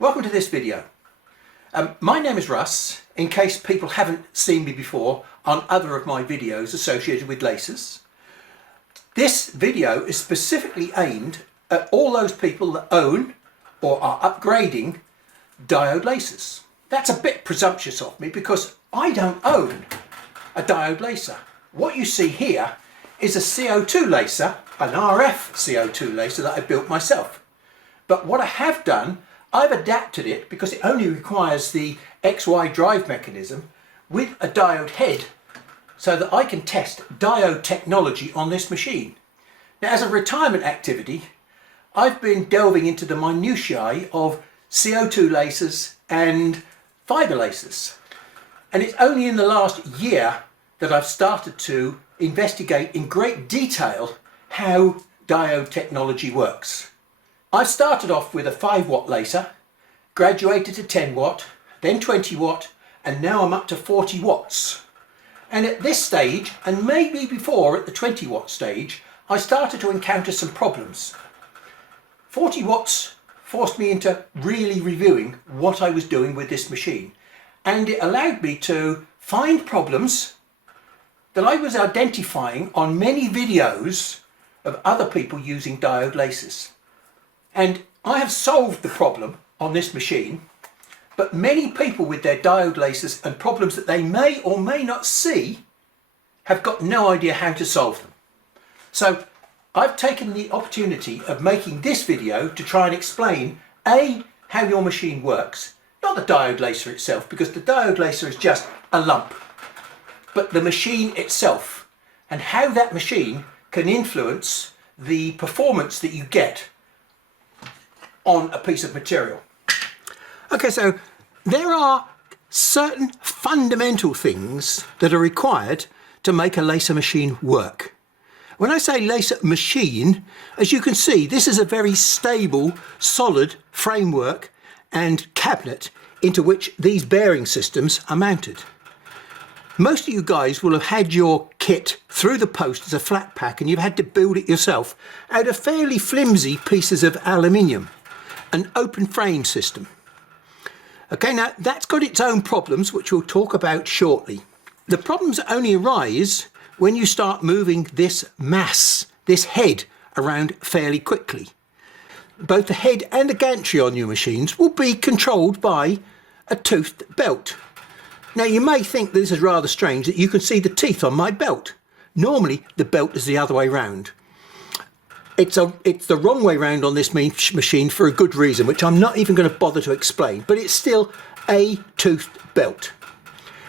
Welcome to this video. My name is Russ, in case people haven't seen me before on other of my videos associated with lasers. This video is specifically aimed at all those people that own or are upgrading diode lasers. That's a bit presumptuous of me because I don't own a diode laser. What you see here is a CO2 laser, an RF CO2 laser that I built myself. But what I have done, I've adapted it because it only requires the XY drive mechanism with a diode head so that I can test diode technology on this machine. Now, as a retirement activity, I've been delving into the minutiae of CO2 lasers and fiber lasers. And it's only in the last year that I've started to investigate in great detail how diode technology works. I started off with a 5-watt laser, graduated to 10 watt, then 20 watt, and now I'm up to 40 watts. And at this stage, and maybe before at the 20 watt stage, I started to encounter some problems. 40 watts forced me into really reviewing what I was doing with this machine. And it allowed me to find problems that I was identifying on many videos of other people using diode lasers. And I have solved the problem on this machine, but many people with their diode lasers and problems that they may or may not see have got no idea how to solve them. So I've taken the opportunity of making this video to try and explain how your machine works, not the diode laser itself, because the diode laser is just a lump, but the machine itself and how that machine can influence the performance that you get on a piece of material. Okay, so there are certain fundamental things that are required to make a laser machine work. When I say laser machine, as you can see, this is a very stable, solid framework and cabinet into which these bearing systems are mounted. Most of you guys will have had your kit through the post as a flat pack and you've had to build it yourself out of fairly flimsy pieces of aluminium, an open frame system. Okay, now that's got its own problems, which we'll talk about shortly. The problems only arise when you start moving this mass, this head, around fairly quickly. Both the head and the gantry on your machines will be controlled by a toothed belt. Now you may think this is rather strange that you can see the teeth on my belt. Normally the belt is the other way round. It's the wrong way round on this machine for a good reason, which I'm not even going to bother to explain, but it's still a toothed belt.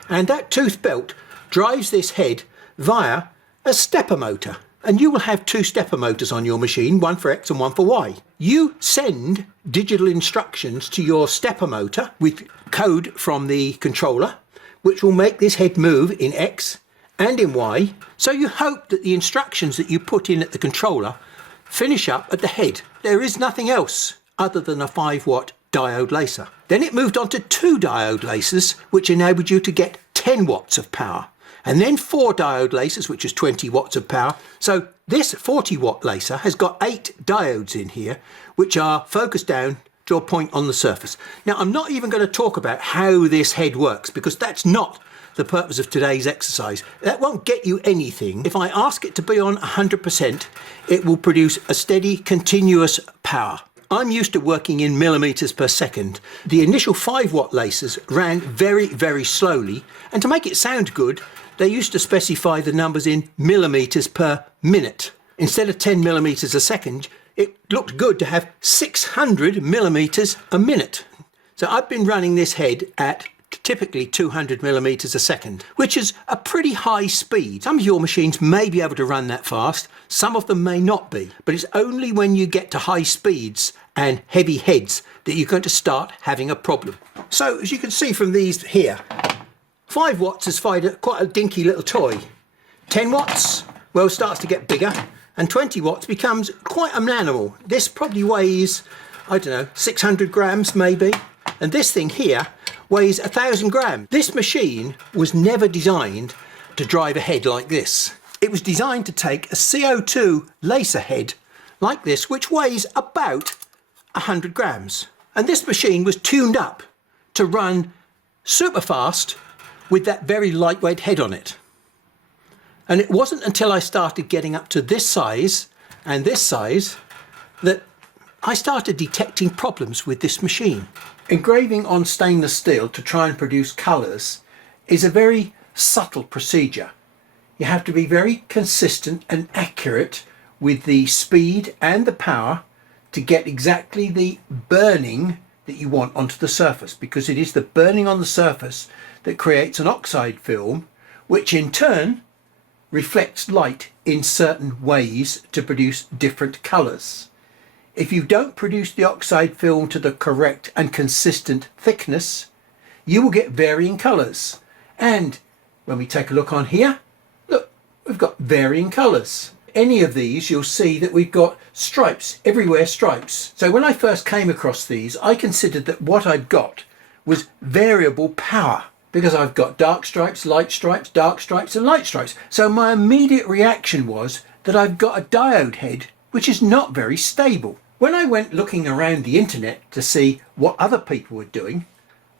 And that toothed belt drives this head via a stepper motor. And you will have 2 stepper motors on your machine, one for X and one for Y. You send digital instructions to your stepper motor with code from the controller, which will make this head move in X and in Y. So you hope that the instructions that you put in at the controller finish up at the head. There is nothing else other than a 5-watt diode laser. Then it moved on to 2 diode lasers, which enabled you to get 10 watts of power. And then 4 diode lasers, which is 20 watts of power. So this 40-watt laser has got 8 diodes in here, which are focused down to a point on the surface. Now, I'm not even going to talk about how this head works, because that's not the purpose of today's exercise. That won't get you anything. If I ask it to be on 100%, it will produce a steady, continuous power. I'm used to working in millimeters per second. The initial 5-watt lasers ran very, very slowly, and to make it sound good, they used to specify the numbers in millimeters per minute. Instead of 10 millimeters a second, it looked good to have 600 millimeters a minute. So I've been running this head at typically 200 millimeters a second, which is a pretty high speed. Some of your machines may be able to run that fast, some of them may not be, but it's only when you get to high speeds and heavy heads that you're going to start having a problem. So as you can see from these here, 5 watts is quite a dinky little toy. 10 watts, well, starts to get bigger, and 20 watts becomes quite an animal. This probably weighs, I don't know, 600 grams maybe, and this thing here weighs 1,000 grams. This machine was never designed to drive a head like this. It was designed to take a CO2 laser head like this, which weighs about 100 grams. And this machine was tuned up to run super fast with that very lightweight head on it. And it wasn't until I started getting up to this size and this size that I started detecting problems with this machine. Engraving on stainless steel to try and produce colours is a very subtle procedure. You have to be very consistent and accurate with the speed and the power to get exactly the burning that you want onto the surface, because it is the burning on the surface that creates an oxide film, which in turn reflects light in certain ways to produce different colours. If you don't produce the oxide film to the correct and consistent thickness, you will get varying colours. And when we take a look on here, look, we've got varying colours. Any of these, you'll see that we've got stripes, everywhere stripes. So when I first came across these, I considered that what I'd got was variable power, because I've got dark stripes, dark stripes and light stripes. So my immediate reaction was that I've got a diode head which is not very stable. When I went looking around the internet to see what other people were doing,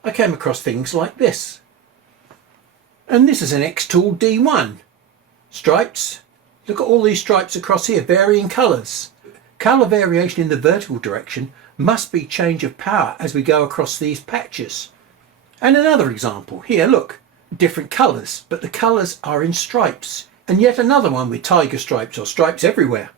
I came across things like this. And this is an X-Tool D1. Stripes. Look at all these stripes across here, varying colours. Colour variation in the vertical direction must be change of power as we go across these patches. And another example, here look, different colours, but the colours are in stripes. And yet another one with tiger stripes or stripes everywhere.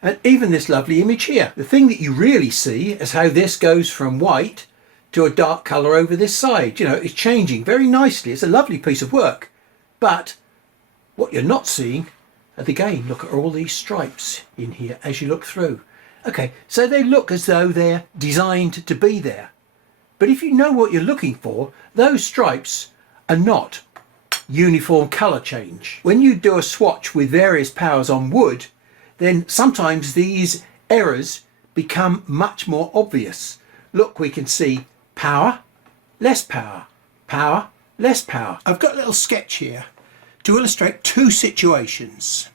And even this lovely image here. The thing that you really see is how this goes from white to a dark colour over this side. You know, it's changing very nicely. It's a lovely piece of work. But what you're not seeing, and again, look at all these stripes in here as you look through. Okay, so they look as though they're designed to be there. But if you know what you're looking for, those stripes are not uniform colour change. When you do a swatch with various powers on wood, then sometimes these errors become much more obvious. Look, we can see power, less power, power, less power. I've got a little sketch here to illustrate two situations.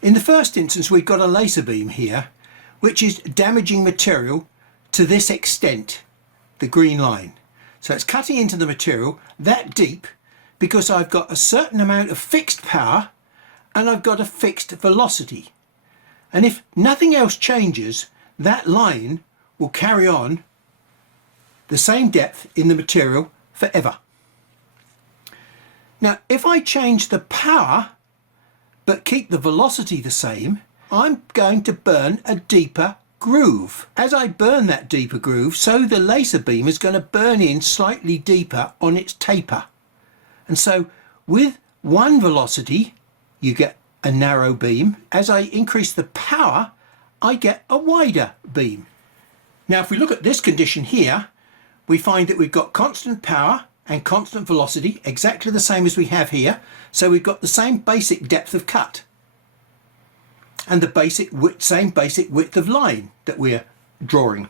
In the first instance, we've got a laser beam here which is damaging material to this extent, the green line. So it's cutting into the material that deep because I've got a certain amount of fixed power and I've got a fixed velocity. And if nothing else changes, that line will carry on the same depth in the material forever. Now, if I change the power but keep the velocity the same, I'm going to burn a deeper groove. As I burn that deeper groove, so the laser beam is going to burn in slightly deeper on its taper. And so with one velocity, you get a narrow beam. As I increase the power, I get a wider beam. Now, if we look at this condition here, we find that we've got constant power and constant velocity, exactly the same as we have here. So we've got the same basic depth of cut and the same basic width of line that we're drawing.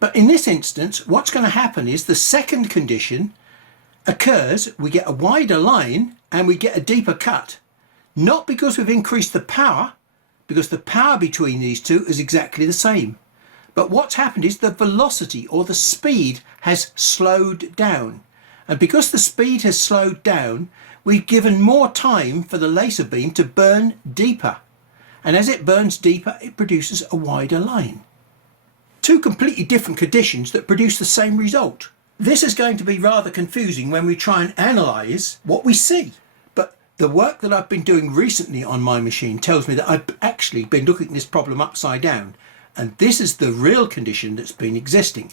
But in this instance, what's going to happen is the second condition occurs, we get a wider line and we get a deeper cut. Not because we've increased the power, because the power between these two is exactly the same. But what's happened is the velocity or the speed has slowed down. And because the speed has slowed down, we've given more time for the laser beam to burn deeper. And as it burns deeper, it produces a wider line. Two completely different conditions that produce the same result. This is going to be rather confusing when we try and analyse what we see. But the work that I've been doing recently on my machine tells me that I've actually been looking at this problem upside down. And this is the real condition that's been existing.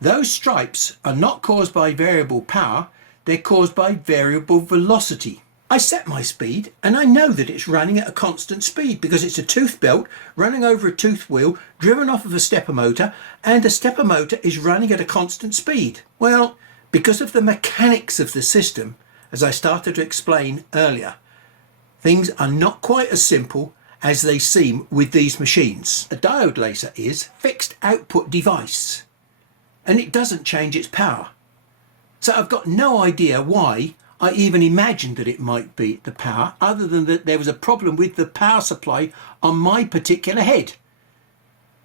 Those stripes are not caused by variable power, they're caused by variable velocity. I set my speed and I know that it's running at a constant speed because it's a tooth belt running over a tooth wheel driven off of a stepper motor, and the stepper motor is running at a constant speed. Well, because of the mechanics of the system, as I started to explain earlier, things are not quite as simple as they seem with these machines. A diode laser is a fixed output device and it doesn't change its power. So I've got no idea why I even imagined that it might be the power, other than that there was a problem with the power supply on my particular head.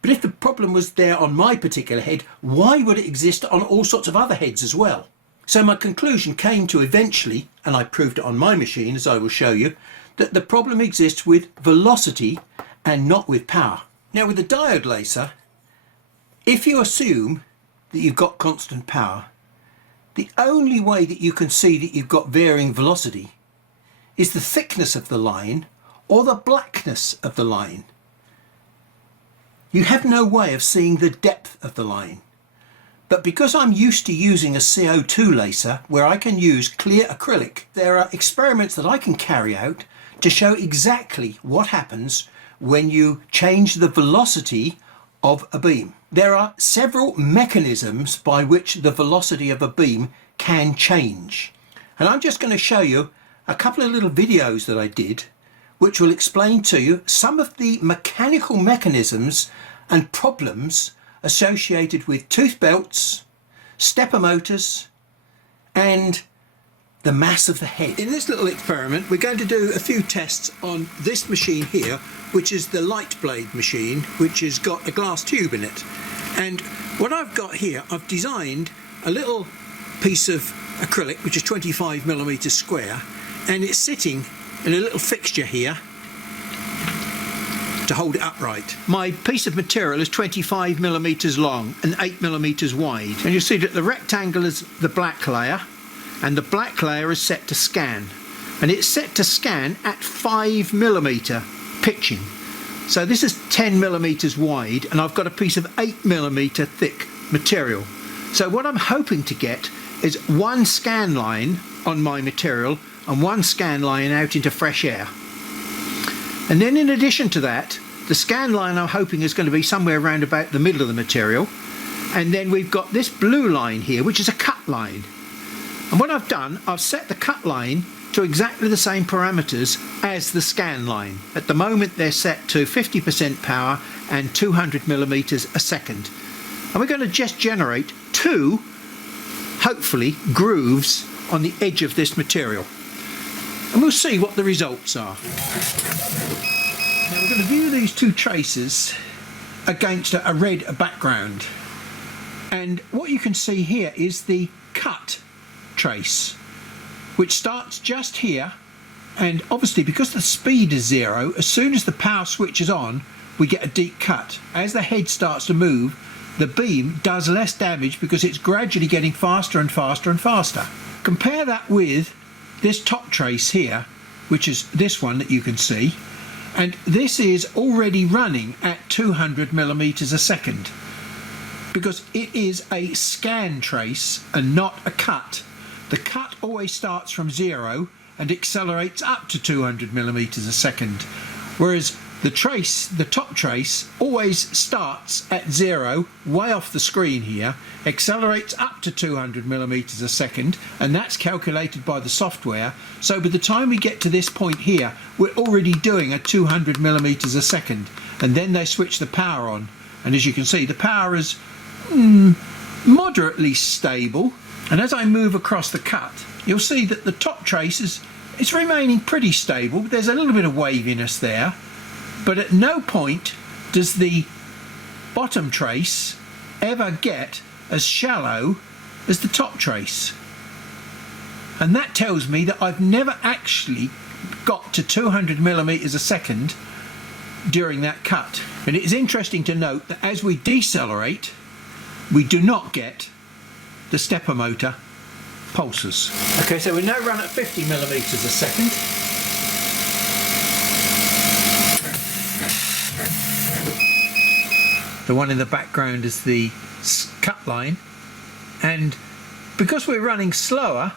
But if the problem was there on my particular head, why would it exist on all sorts of other heads as well? So my conclusion came to eventually, and I proved it on my machine as I will show you, that the problem exists with velocity and not with power. Now with the diode laser, if you assume that you've got constant power, the only way that you can see that you've got varying velocity is the thickness of the line or the blackness of the line. You have no way of seeing the depth of the line. But because I'm used to using a CO2 laser where I can use clear acrylic, there are experiments that I can carry out to show exactly what happens when you change the velocity of a beam. There are several mechanisms by which the velocity of a beam can change. And I'm just going to show you a couple of little videos that I did which will explain to you some of the mechanical mechanisms and problems associated with tooth belts, stepper motors, and the mass of the head. In this little experiment, we're going to do a few tests on this machine here, which is the light blade machine, which has got a glass tube in it. And what I've got here, I've designed a little piece of acrylic, which is 25mm square, and it's sitting in a little fixture here to hold it upright. My piece of material is 25mm long and 8mm wide, and you'll see that the rectangle is the black layer and the black layer is set to scan, and it's set to scan at 5mm pitching. So this is 10mm wide, and I've got a piece of 8mm thick material. So what I'm hoping to get is one scan line on my material and one scan line out into fresh air. And then in addition to that, the scan line I'm hoping is going to be somewhere around about the middle of the material. And then we've got this blue line here, which is a cut line. And what I've done, I've set the cut line to exactly the same parameters as the scan line. At the moment they're set to 50% power and 200mm a second. And we're going to just generate two, hopefully, grooves on the edge of this material. And we'll see what the results are. Now we're going to view these two traces against a red background. And what you can see here is the cut trace, which starts just here, and obviously because the speed is 0, as soon as the power switch is on, we get a deep cut. As the head starts to move, the beam does less damage because it's gradually getting faster and faster and faster. Compare that with this top trace here, which is this one that you can see, and this is already running at 200mm a second because it is a scan trace and not a cut. The cut always starts from 0 and accelerates up to 200mm a second, whereas the trace, the top trace, always starts at 0, way off the screen here, accelerates up to 200mm a second, and that's calculated by the software. So by the time we get to this point here, we're already doing a 200mm a second, and then they switch the power on, and as you can see, the power is moderately stable. And as I move across the cut, you'll see that the top trace it's remaining pretty stable. There's a little bit of waviness there, but at no point does the bottom trace ever get as shallow as the top trace. And that tells me that I've never actually got to 200mm a second during that cut. And it is interesting to note that as we decelerate, we do not get the stepper motor pulses. Okay, so we now run at 50mm a second. The one in the background is the cut line, and because we're running slower,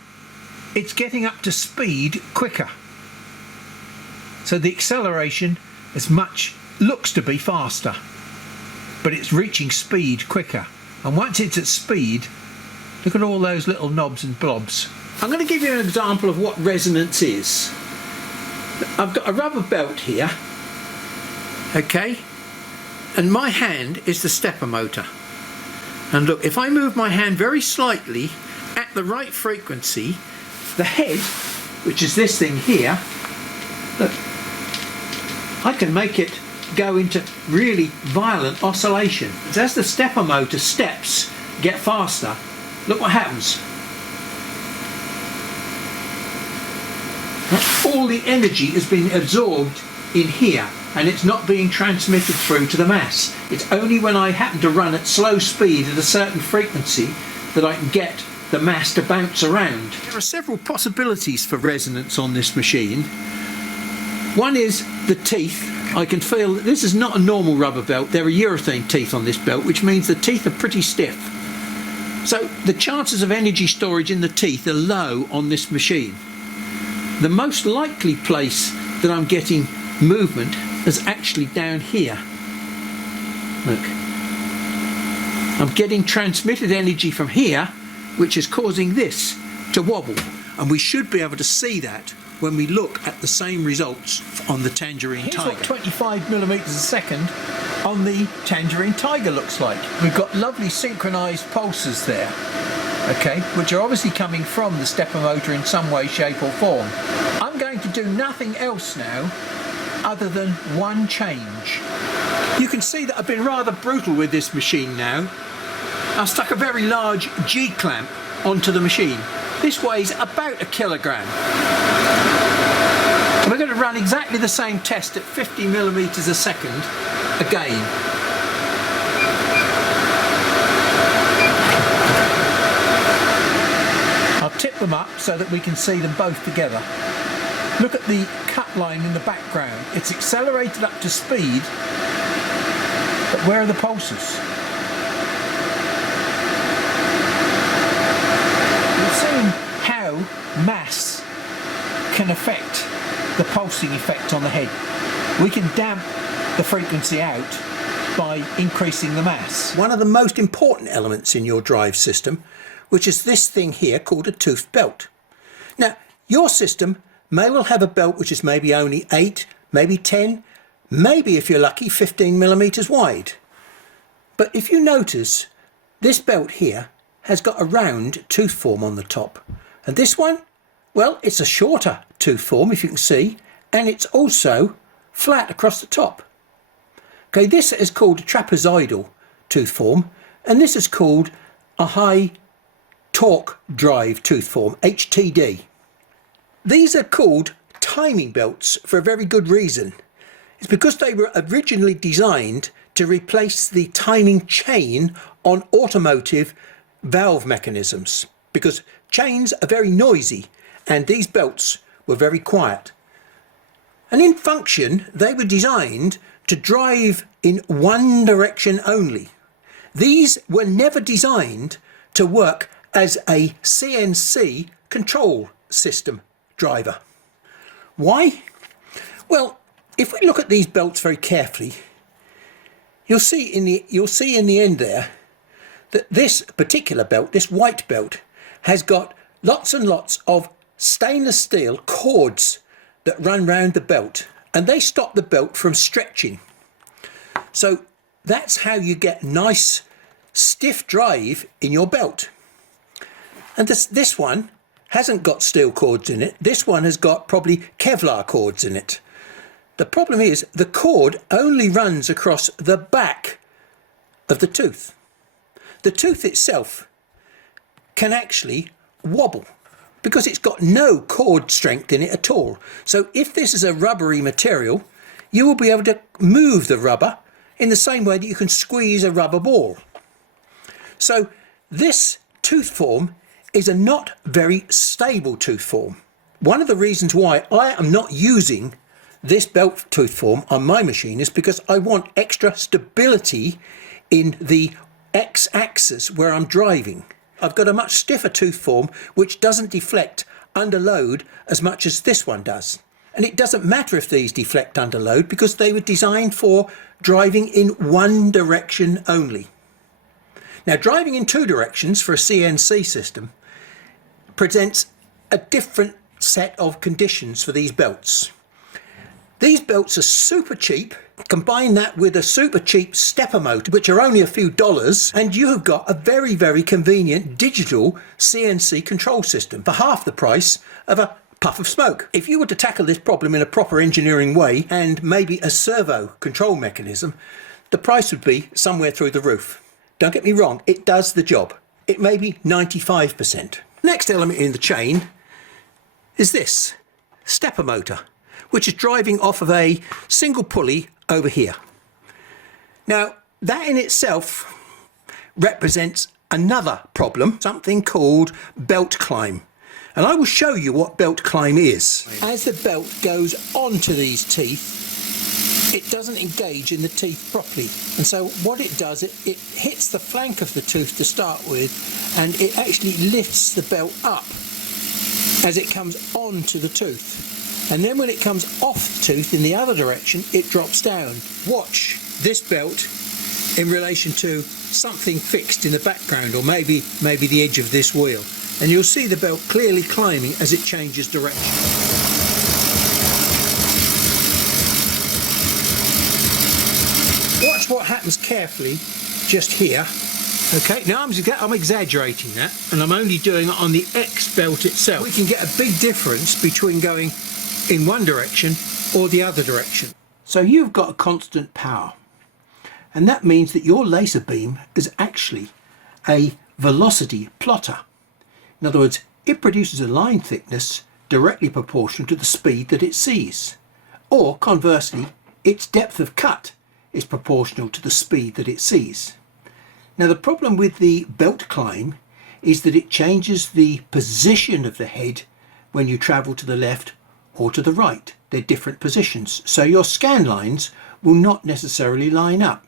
it's getting up to speed quicker. So the acceleration looks to be faster, but it's reaching speed quicker. And once it's at speed, look at all those little knobs and blobs. I'm going to give you an example of what resonance is. I've got a rubber belt here, okay, and my hand is the stepper motor. And look, if I move my hand very slightly at the right frequency, the head, which is this thing here, look, I can make it go into really violent oscillation. As the stepper motor steps get faster, look what happens. All the energy has been absorbed in here and it's not being transmitted through to the mass. It's only when I happen to run at slow speed at a certain frequency that I can get the mass to bounce around. There are several possibilities for resonance on this machine. One is the teeth. I can feel that this is not a normal rubber belt. There are urethane teeth on this belt, which means the teeth are pretty stiff. So the chances of energy storage in the teeth are low on this machine. The most likely place that I'm getting movement is actually down here. Look. I'm getting transmitted energy from here, which is causing this to wobble. And we should be able to see that when we look at the same results on the Tangerine Tiger. Here's what 25 millimeters a second on the Tangerine Tiger looks like. We've got lovely synchronized pulses there, okay, which are obviously coming from the stepper motor in some way, shape or form. I'm going to do nothing else now other than one change. You can see that I've been rather brutal with this machine now. I've stuck a very large G-clamp onto the machine. This weighs about 1 kilogram. And we're going to run exactly the same test at 50 millimeters a second again. I'll tip them up so that we can see them both together. Look at the cut line in the background. It's accelerated up to speed, but where are the pulses? We've seen how mass can affect the pulsing effect on the head. We can damp the frequency out by increasing the mass. One of the most important elements in your drive system, which is this thing here called a toothed belt. Now, your system may well have a belt which is maybe only 8, maybe 10, maybe if you're lucky 15 millimeters wide. But if you notice, this belt here has got a round tooth form on the top. And this one, well, it's a shorter tooth form, if you can see, and it's also flat across the top. Okay, this is called a trapezoidal tooth form, and this is called a high torque drive tooth form, HTD. These are called timing belts for a very good reason. It's because they were originally designed to replace the timing chain on automotive valve mechanisms, because chains are very noisy and these belts were very quiet. And in function, they were designed to drive in one direction only. These were never designed to work as a CNC control system driver. Why? Well, if we look at these belts very carefully, you'll see in the end there that this particular belt, this white belt, has got lots and lots of stainless steel cords that run round the belt, and they stop the belt from stretching. So that's how you get nice stiff drive in your belt. And this one hasn't got steel cords in it. This one has got probably Kevlar cords in it. The problem is the cord only runs across the back of the tooth. The tooth itself can actually wobble because it's got no cord strength in it at all. So if this is a rubbery material, you will be able to move the rubber in the same way that you can squeeze a rubber ball. So this tooth form is a not very stable tooth form. One of the reasons why I am not using this belt tooth form on my machine is because I want extra stability in the X-axis where I'm driving. I've got a much stiffer tooth form which doesn't deflect under load as much as this one does. And it doesn't matter if these deflect under load because they were designed for driving in one direction only. Now, driving in two directions for a CNC system presents a different set of conditions for these belts. These belts are super cheap. Combine that with a super cheap stepper motor, which are only a few dollars, and you have got a very, very convenient digital CNC control system for half the price of a puff of smoke. If you were to tackle this problem in a proper engineering way and maybe a servo control mechanism, the price would be somewhere through the roof. Don't get me wrong, it does the job. It may be 95%. Next element in the chain is this stepper motor, which is driving off of a single pulley over here. Now, that in itself represents another problem, something called belt climb. And I will show you what belt climb is. As the belt goes onto these teeth, it doesn't engage in the teeth properly. And so what it does, it hits the flank of the tooth to start with, and it actually lifts the belt up as it comes onto the tooth. And then when it comes off the tooth in the other direction, it drops down. Watch this belt in relation to something fixed in the background, or maybe the edge of this wheel, and you'll see the belt clearly climbing as it changes direction. Watch what happens carefully just here. Okay, now I'm exaggerating that, and I'm only doing it on the X belt itself. We can get a big difference between going in one direction or the other direction. So you've got a constant power, and that means that your laser beam is actually a velocity plotter. In other words, it produces a line thickness directly proportional to the speed that it sees. Or conversely, its depth of cut is proportional to the speed that it sees. Now the problem with the belt climb is that it changes the position of the head when you travel to the left or to the right. They're different positions, so your scan lines will not necessarily line up.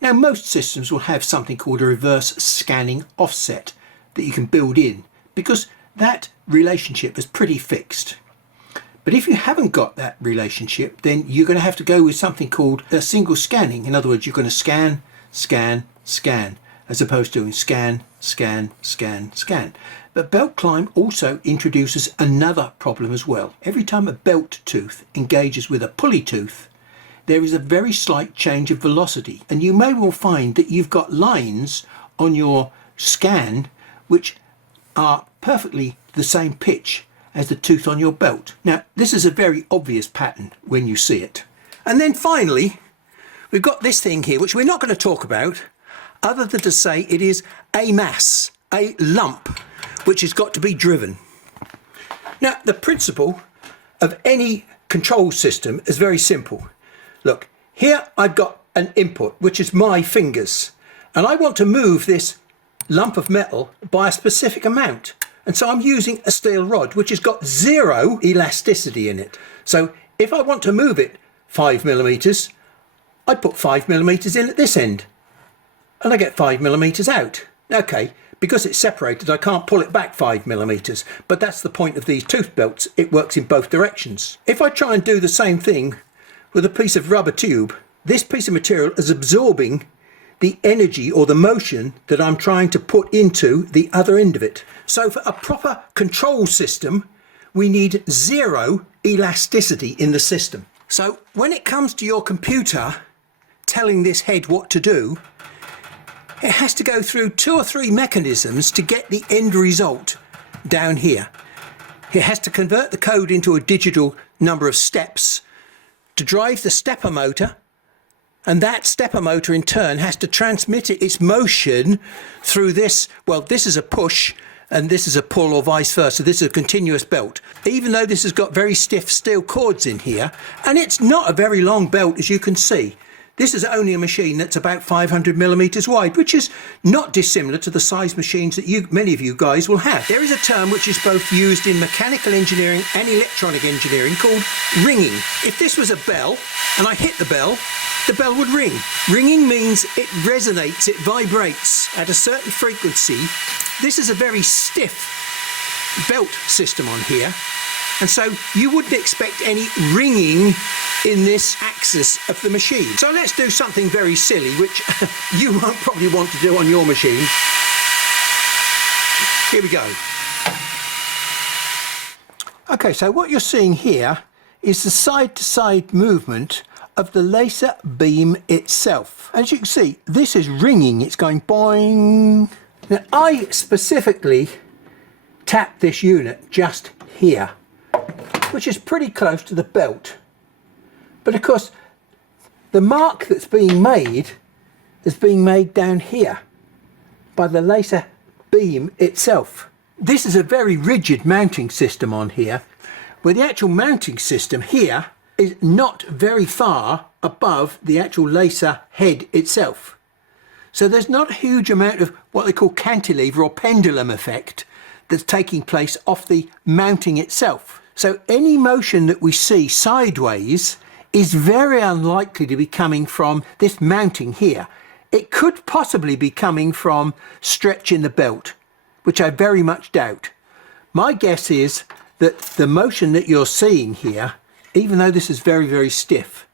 Now most systems will have something called a reverse scanning offset that you can build in, because that relationship is pretty fixed. But if you haven't got that relationship, then you're going to have to go with something called a single scanning. In other words, you're going to scan, scan, scan, as opposed to doing scan, scan, scan, scan. But belt climb also introduces another problem as well. Every time a belt tooth engages with a pulley tooth, there is a very slight change of velocity, and you may well find that you've got lines on your scan which are perfectly the same pitch as the tooth on your belt. Now this is a very obvious pattern when you see it. And then finally we've got this thing here, which we're not going to talk about other than to say it is a mass, a lump, which has got to be driven. Now the principle of any control system is very simple. Look, here I've got an input, which is my fingers, and I want to move this lump of metal by a specific amount. And so I'm using a steel rod, which has got 0 elasticity in it. So if I want to move it 5 millimeters, I put 5 millimeters in at this end, and I get 5 millimeters out. Okay, because it's separated, I can't pull it back 5 millimeters, but that's the point of these tooth belts. It works in both directions. If I try and do the same thing with a piece of rubber tube, this piece of material is absorbing the energy or the motion that I'm trying to put into the other end of it. So for a proper control system, we need 0 elasticity in the system. So when it comes to your computer telling this head what to do, it has to go through 2 or 3 mechanisms to get the end result down here. It has to convert the code into a digital number of steps to drive the stepper motor, and that stepper motor in turn has to transmit its motion through this. Well, this is a push and this is a pull, or vice versa. This is a continuous belt, even though this has got very stiff steel cords in here, and it's not a very long belt, as you can see. This is only a machine that's about 500 millimeters wide, which is not dissimilar to the size machines that many of you guys will have. There is a term which is both used in mechanical engineering and electronic engineering called ringing. If this was a bell and I hit the bell would ring. Ringing means it resonates, it vibrates at a certain frequency. This is a very stiff belt system on here, and so you wouldn't expect any ringing in this axis of the machine. So let's do something very silly, which you won't probably want to do on your machine. Here we go. Okay, so what you're seeing here is the side-to-side movement of the laser beam itself. As you can see, this is ringing, it's going boing. Now I specifically tapped this unit just here. which is pretty close to the belt. But of course, the mark that's being made is being made down here by the laser beam itself. This is a very rigid mounting system on here, where the actual mounting system here is not very far above the actual laser head itself. So there's not a huge amount of what they call cantilever or pendulum effect that's taking place off the mounting itself. So any motion that we see sideways is very unlikely to be coming from this mounting here. It could possibly be coming from stretch in the belt, which I very much doubt. My guess is that the motion that you're seeing here, even though this is very, very stiff,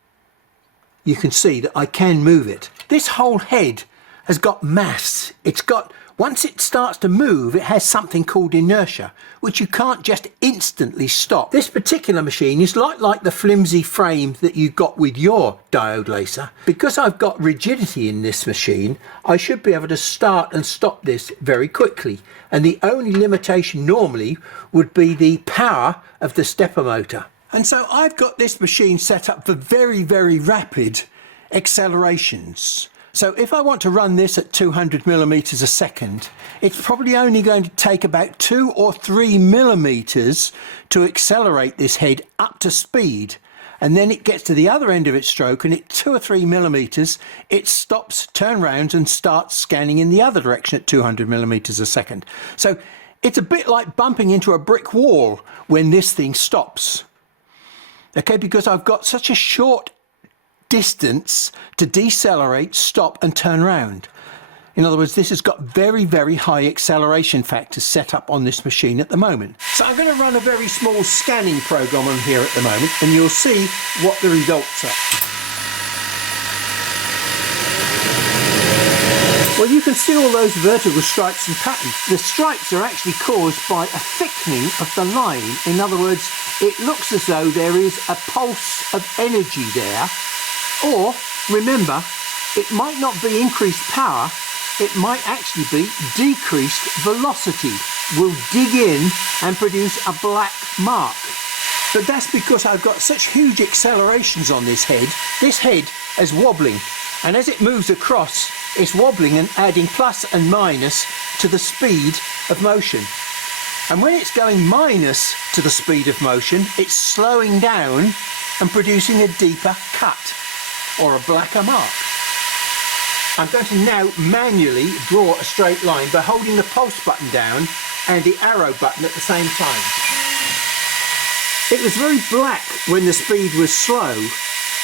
you can see that I can move it. This whole head has got mass. It's got, once it starts to move, it has something called inertia, which you can't just instantly stop. This particular machine is like the flimsy frame that you got with your diode laser. Because I've got rigidity in this machine, I should be able to start and stop this very quickly. And the only limitation normally would be the power of the stepper motor. And so I've got this machine set up for very, very rapid accelerations. So if I want to run this at 200 millimeters a second, it's probably only going to take about 2 or 3 millimeters to accelerate this head up to speed. And then it gets to the other end of its stroke, and at 2 or 3 millimeters, it stops, turns around and starts scanning in the other direction at 200 millimeters a second. So it's a bit like bumping into a brick wall when this thing stops. Okay, because I've got such a short distance to decelerate, stop and turn around. In other words, this has got very, very high acceleration factors set up on this machine at the moment. So I'm going to run a very small scanning program on here at the moment, and you'll see what the results are. Well, you can see all those vertical stripes and patterns. The stripes are actually caused by a thickening of the line. In other words, it looks as though there is a pulse of energy there. Or, remember, it might not be increased power, it might actually be decreased velocity. Will dig in and produce a black mark. But that's because I've got such huge accelerations on this head. This head is wobbling, and as it moves across, it's wobbling and adding plus and minus to the speed of motion. And when it's going minus to the speed of motion, it's slowing down and producing a deeper cut, or a blacker mark. I'm going to now manually draw a straight line by holding the pulse button down and the arrow button at the same time. It was very black when the speed was slow,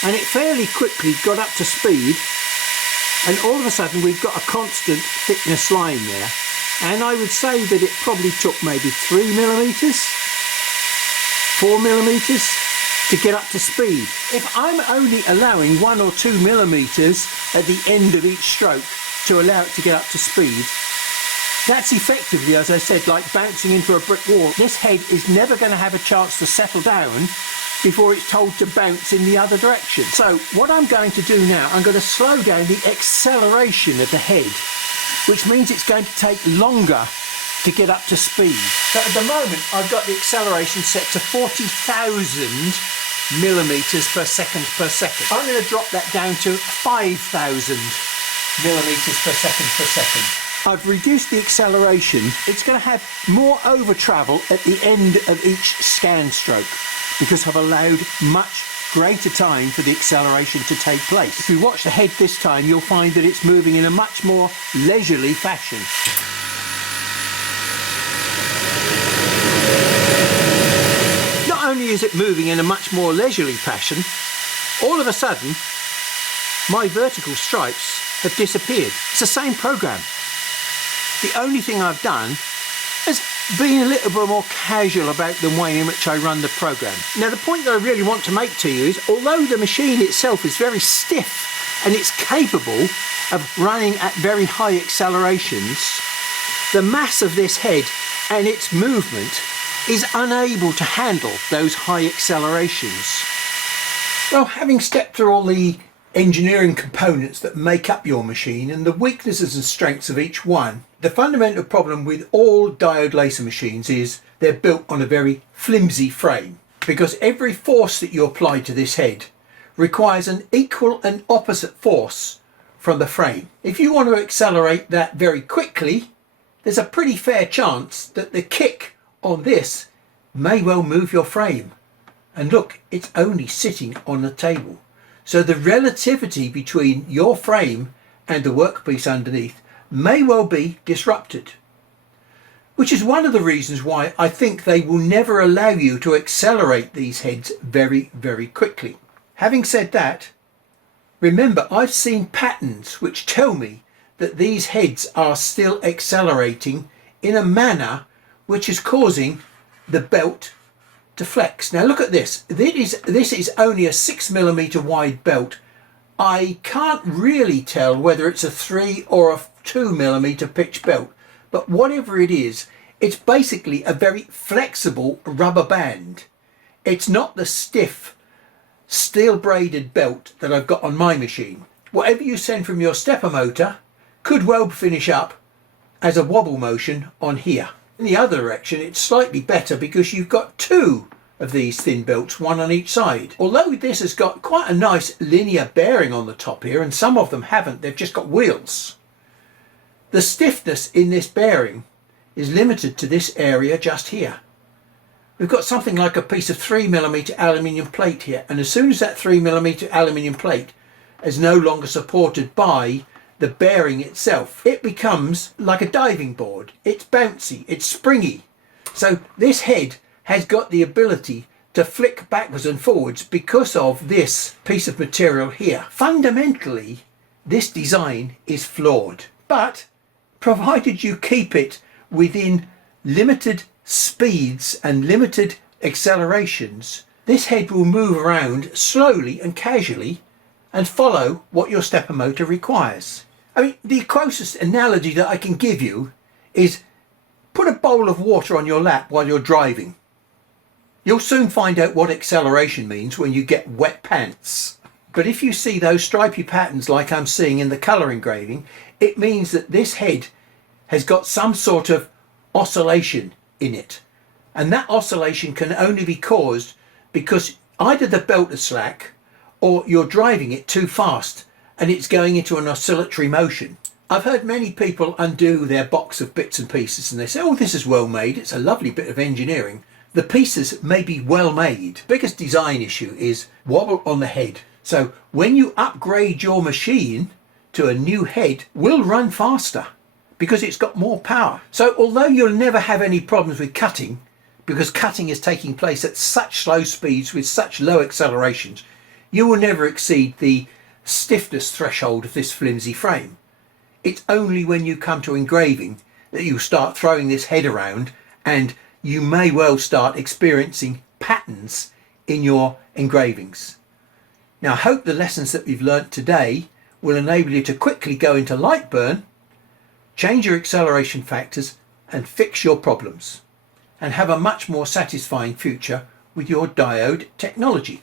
and it fairly quickly got up to speed, and all of a sudden we've got a constant thickness line there, and I would say that it probably took maybe 3 millimeters, 4 millimeters to get up to speed. If I'm only allowing 1 or 2 millimeters at the end of each stroke to allow it to get up to speed, that's effectively, as I said, like bouncing into a brick wall. This head is never going to have a chance to settle down before it's told to bounce in the other direction. So what I'm going to do now, I'm going to slow down the acceleration of the head, which means it's going to take longer to get up to speed. So at the moment I've got the acceleration set to 40,000 millimeters per second per second. I'm going to drop that down to 5,000 millimeters per second. I've reduced the acceleration. It's going to have more over travel at the end of each scan stroke because I've allowed much greater time for the acceleration to take place. If you watch the head this time, you'll find that it's moving in a much more leisurely fashion. Not only is it moving in a much more leisurely fashion, all of a sudden my vertical stripes have disappeared. It's the same program. The only thing I've done is being a little bit more casual about the way in which I run the program. Now the point that I really want to make to you is, although the machine itself is very stiff and it's capable of running at very high accelerations, the mass of this head and its movement is unable to handle those high accelerations. Well, having stepped through all the engineering components that make up your machine and the weaknesses and strengths of each one, the fundamental problem with all diode laser machines is they're built on a very flimsy frame. because every force that you apply to this head requires an equal and opposite force from the frame. If you want to accelerate that very quickly, there's a pretty fair chance that the kick on this may well move your frame. And look, it's only sitting on the table. So the relativity between your frame and the workpiece underneath may well be disrupted. Which is one of the reasons why I think they will never allow you to accelerate these heads very, very quickly. Having said that, remember, I've seen patterns which tell me that these heads are still accelerating in a manner which is causing the belt to flex. Now look at this. This is only a 6mm wide belt. I can't really tell whether it's a 3 or a 2mm pitch belt, but whatever it is, it's basically a very flexible rubber band. It's not the stiff steel braided belt that I've got on my machine. Whatever you send from your stepper motor could well finish up as a wobble motion on here. In the other direction, it's slightly better because you've got two of these thin belts, one on each side. Although this has got quite a nice linear bearing on the top here, and some of them haven't, they've just got wheels. The stiffness in this bearing is limited to this area just here. We've got something like a piece of 3mm aluminium plate here, and as soon as that 3mm aluminium plate is no longer supported by the bearing itself, it becomes like a diving board. It's bouncy, it's springy. So this head has got the ability to flick backwards and forwards because of this piece of material here. Fundamentally, this design is flawed, but provided you keep it within limited speeds and limited accelerations, this head will move around slowly and casually and follow what your stepper motor requires. I mean, the closest analogy that I can give you is put a bowl of water on your lap while you're driving. You'll soon find out what acceleration means when you get wet pants. But if you see those stripy patterns like I'm seeing in the colour engraving, it means that this head has got some sort of oscillation in it. And that oscillation can only be caused because either the belt is slack or you're driving it too fast and it's going into an oscillatory motion. I've heard many people undo their box of bits and pieces and they say, oh, this is well made, it's a lovely bit of engineering. The pieces may be well made. The biggest design issue is wobble on the head. So when you upgrade your machine to a new head, will run faster because it's got more power. So although you'll never have any problems with cutting, because cutting is taking place at such slow speeds with such low accelerations, you will never exceed the stiffness threshold of this flimsy frame. It's only when you come to engraving that you start throwing this head around and you may well start experiencing patterns in your engravings. Now I hope the lessons that we've learnt today will enable you to quickly go into Lightburn, change your acceleration factors and fix your problems, and have a much more satisfying future with your diode technology.